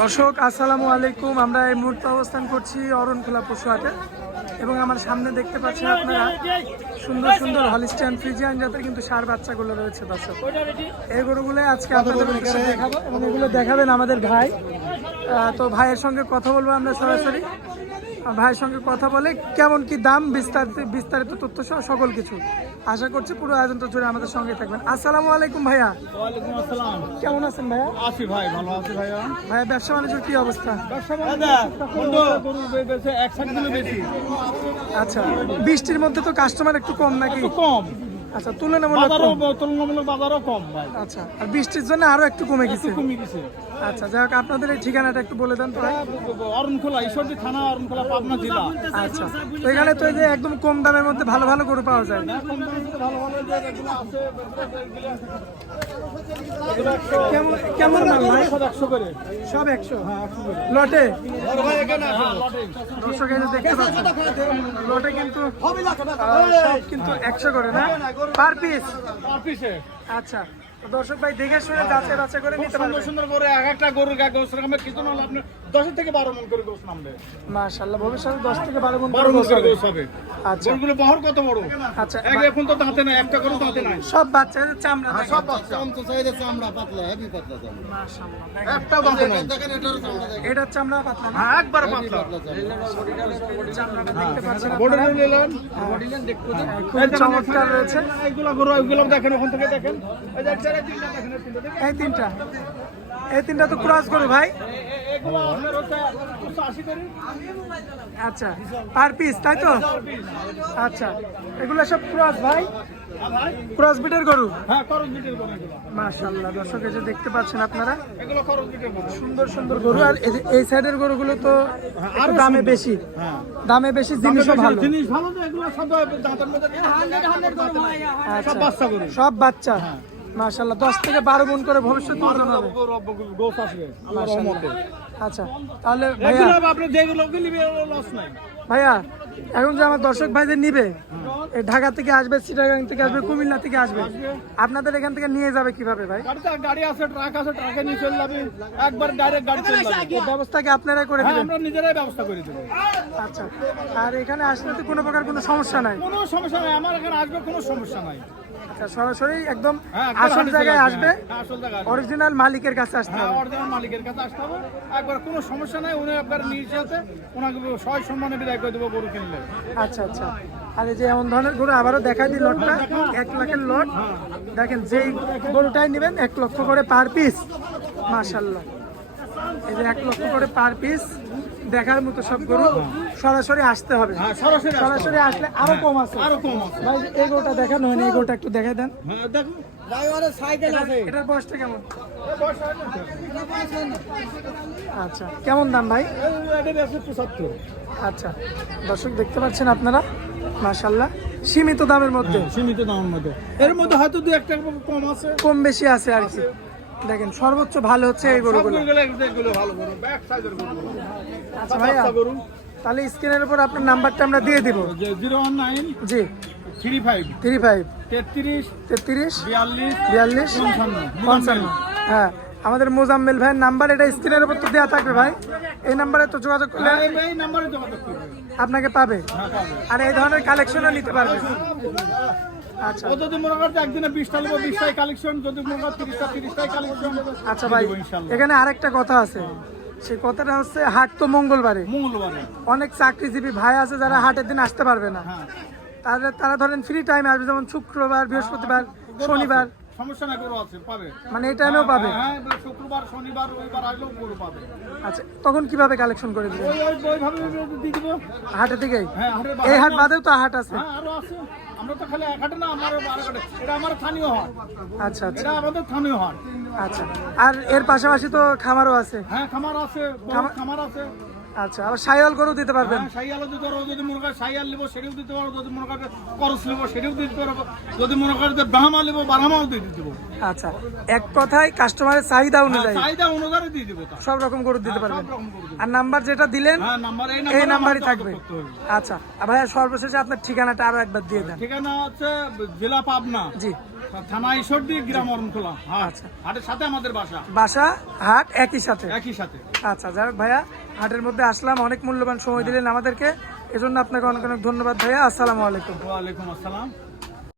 দর্শক আসসালামু আলাইকুম। আমরা এই মুহূর্তে অবস্থান করছি অরণখোলা পশু হাটে এবং আমার সামনে দেখতে পাচ্ছেন আপনারা সুন্দর সুন্দর হলিস্টিয়ান ফ্রিজিয়ান জাতের কিন্তু ষাঁড় বাচ্চাগুলো রয়েছে। দর্শক এই গরুগুলো আজকে আপনাদের দেখাবো এবং এগুলো দেখাবেন আমাদের ভাই। তো ভাইয়ের সঙ্গে কথা বলবো আমরা সরাসরি। ভাইয়ের সঙ্গে কথা বলে কেমন কি দাম বিস্তারিত তথ্য সহ সকল কিছু আশা করছি পুরো আয়োজনটা জুড়ে আমাদের সঙ্গে থাকবেন। আসসালামু আলাইকুম ভাইয়া। ওয়ালাইকুম আসসালাম। কেমন আছেন ভাইয়া? আছি ভাই, ভালো আছি ভাইয়া। ভাইয়া ব্যবসা বাণিজ্যের কি অবস্থা? আচ্ছা, বৃষ্টির মধ্যে তো কাস্টমার একটু কম নাকি? কম। আচ্ছা, তুলনামূলক বাজারও কম ভাই। আচ্ছা, আর বৃষ্টির জন্য আরো একটু কমে গেছে। আচ্ছা, যাই হোক আপনাদের এই ঠিকানাটা একটু বলে দেন তো ভাই। অরণখোলা, ঈশ্বরদী থানা, অরণখোলা, পাবনা জেলা। আচ্ছা, তো এখানে তো এই যে একদম কম দামের মধ্যে ভালো ভালো গরু পাওয়া যায়। কেমন দাম ভাই? সব 100 লটে। দর্শক এই যে দেখতে পাচ্ছেন লটে কিন্তু সব কিন্তু 100 করে না পার পিস। আচ্ছা, দর্শক ভাই দেখে শুনে যাচাই বাছাই করে নিতে পারবেন। সুন্দর করে এক একটা গরুর গায়ে গোস রাখবে, কিছু না হলে আপনি 10 থেকে 12 মণ করে গোস নামবে। মাশাআল্লাহ, ভবিষ্যতে 10 থেকে 12 মণ করে গোস হবে। আচ্ছা, গরুগুলো বহর কত বড়? আচ্ছা, এখন তো দাঁতে নাই, একটা গরু দাঁতে নাই। সব বাচ্চাদের চামড়া থাকে। সব বাচ্চা তো চাইলে চামড়া পাতলা, হেভি পাতলা চামড়া। মাশাআল্লাহ, একটা দাঁতে নাই। দেখেন এটার চামড়া দেখেন। এটার চামড়া পাতলা না? হ্যাঁ, একবার পাতলা। চামড়াটা দেখতে পাচ্ছেন বডি আপনারা। নিলেন, খুব চমৎকার রয়েছে এইগুলো গরু, ওইগুলো দেখেন, ওখান থেকে দেখেন। এই যে চারে তিনটা দেখেন, এই তিনটা দেখেন। এই তিনটা তো ক্রস গরু ভাই। এগুলো আপনার হচ্ছে 80 করে। আচ্ছা, পার পিস তাই তো? আচ্ছা, এগুলো সব ক্রস ভাই, ক্রস বিটের গরু। হ্যাঁ, খরচ বিটের গরু এগুলো। মাশাআল্লাহ, দর্শক এই যে দেখতে পাচ্ছেন আপনারা এগুলো খরচ বিটের গরু। সুন্দর সুন্দর গরু। আর এই যে এই সাইডের গরুগুলো তো আরো দামে বেশি। হ্যাঁ, দামে বেশি, জিনিসও ভালো। জিনিস ভালো তো, এগুলো সব দাঁতের মধ্যে 100 গরু ভাই। আচ্ছা, সব বাচ্চা গরু। সব বাচ্চা। মাশাআল্লাহ, 10 থেকে 12 মণ করে ভবিষ্যতে ওজন হবে। গোস আসবে আল্লাহর রহমতে। আচ্ছা, তাহলে ভাইয়া এগুলো আপনি যেগুলো নিবে লস নাই। ভাইয়া এখন যে আমার দর্শক ভাইদের নিবে, এই ঢাকা থেকে আসবে, চিটাগাং থেকে আসবে, কুমিল্লা থেকে আসবে, আপনাদের এখান থেকে নিয়ে যাবে কিভাবে ভাই? গাড়ি আছে, ট্রাক আছে, ট্রাকে নিয়ে চলে যাবে, একবার ডাইরেক্ট গাড়ি চলে যাবে। এই ব্যবস্থা কি আপনারা করে হ্যাঁ, দিবেন? আমরা নিজেরাই ব্যবস্থা করে দেবো। আচ্ছা, আর এখানে আসলে তো কোনো প্রকার কোনো সমস্যা নাই? কোনো সমস্যা নাই, আমার এখানে আসবে, কোনো সমস্যা নাই। আচ্ছা, সরাসরি একদম হ্যাঁ, একবার আসল হাঁটে জায়গায় চলে আসবে, হ্যাঁ, আসল জায়গায় আসবে। অরিজিনাল মালিকের কাছে আসতে হ্যাঁ, হবে। অরিজিনাল মালিকের কাছে আসতে হবে, একবার কোনো সমস্যা নাই। উনি একবার নিয়ে যেতে, ওনাকে সবাই সম্মানে বিদায় করে দেবো গরু কিনলে। আচ্ছা আচ্ছা, আর এই যে এমন ধরনের গরু আবারও দেখাই দিই, লটটা 1 লাখের লট। দেখেন, যেই গরুটাই নেবেন 1 লক্ষ করে পার পিস। মাশাআল্লাহ, এই যে 1 লক্ষ করে পার পিস। দেখার মতো সব গরু, সরাসরি আসতে হবে। হ্যাঁ, সরাসরি আসতে সরাসরি আসলে আরো কম আছে। আরো কম আছে। ভাই এই গরুটা দেখানো হয়নি, এই গরুটা একটু দেখাই দেন। হ্যাঁ, দেখো। এটার বয়সটা কেমন? আচ্ছা, কেমন দাম ভাই? এটা আছে 75। আচ্ছা, দর্শক দেখতে পাচ্ছেন আপনারা, মাশাআল্লাহ সীমিত দামের মধ্যে, সীমিত দামের মধ্যে, এর মধ্যে হয়তো 2-1 টাকা কম আছে, কম বেশি আছে আর কি। দেখেন, সর্বোচ্চ ভালো হচ্ছে এই গরুগুলো। এগুলো ভালো গরু, ব্যাক সাইজের গরু। আচ্ছা ভাইয়া, গরু তাহলে স্ক্রিনের উপর আপনার নাম্বারটা আমরা দিয়ে দিব। 019 জি, 35 35 33 33 42 42 55। হ্যাঁ, আমাদের মোজাম্মেল ভাইয়ের নাম্বার, এটা স্ক্রিনের উপর তো দেওয়া থাকবে ভাই। এই নাম্বারে তো যোগাযোগ করলে এই নাম্বারে যোগাযোগ করবে। আপনাকে পাবে, হ্যাঁ, পাবে। আর এই ধরনের কালেকশনও নিতে পারবে। আচ্ছা ও যদি মনে করতে একদিনে 20টা নেবো, 20টাই কালেকশন, যদি মনে করতে 30টাই কালেকশন। আচ্ছা ভাই, এখানে আরেকটা কথা আছে। সেই কথাটা হচ্ছে, হাট তো মঙ্গলবারে। মঙ্গলবারে অনেক চাকরিজীবী ভাই আছে যারা হাটের দিন আসতে পারবে না। হ্যাঁ, তারা ধরেন ফ্রি টাইমে আসবে, যেমন শুক্রবার, বৃহস্পতিবার, শনিবার, সমস্যা নাই, গরু আছে, পাবে। মানে এই টাইমেও পাবে। হ্যাঁ, শুক্রবার, শনিবার, রবিবার আসলেও গরু পাবে। আচ্ছা, তখন কিভাবে কালেকশন করে দিবেন? ওইভাবে দিয়ে দিব। হাটে থেকেই? হ্যাঁ, হাটের এই হাট বাদেও তো হাট আছে। হ্যাঁ, আরো আছে। আমরা তো খালি এক হাটে না, আমার আরো হাটে। এটা আমার স্থানীয় হাট। আচ্ছা আচ্ছা এটা আমাদের স্থানীয় হাট। আচ্ছা, আর এর পাশাপাশি তো খামারও আছে। হ্যাঁ, খামার আছে, বড় খামার আছে। আচ্ছা, আবার সাইওয়াল গরু দিতে পারবেন? হ্যাঁ, সাইয়ালও দিতে পারবো, যদি মনে করে সাইয়াল নিবো সেটাও দিতে পারবো, যদি মনে করে করস নিবো সেটাও দিতে পারবো, যদি মনে করে ব্রাহ্মা নিবো ব্রাহ্মাও দিয়ে দিতে পারবো। আচ্ছা, এক কথায় কাস্টমারের চাহিদা অনুযায়ী চাহিদা অনুযায়ী দিয়ে দিবো। সব রকম গরু দিতে পারবেন। সব রকম গরু দিবো। আর নাম্বার যেটা দিলেন হ্যাঁ, নাম্বার এই নাম্বারই থাকবে। করতে হবে। আচ্ছা, আর ভাইয়া সর্বশেষে আপনার ঠিকানাটা আরো একবার দিয়ে দেন। ঠিকানা হচ্ছে জেলা পাবনা, জি, থানা ঈশ্বরদী, গ্রাম অরণখোলা। হাট, আচ্ছা। হাটের সাথে আমাদের বাসা, বাসা হাট একই সাথে। একই সাথে। আচ্ছা যাই হোক ভাইয়া, হাটের মধ্যে আসলাম, অনেক মূল্যবান সময় দিলেন আমাদেরকে, এজন্য আপনাকে অনেক অনেক ধন্যবাদ ভাইয়া। আসসালামু আলাইকুম। ওয়ালাইকুম আসসালাম।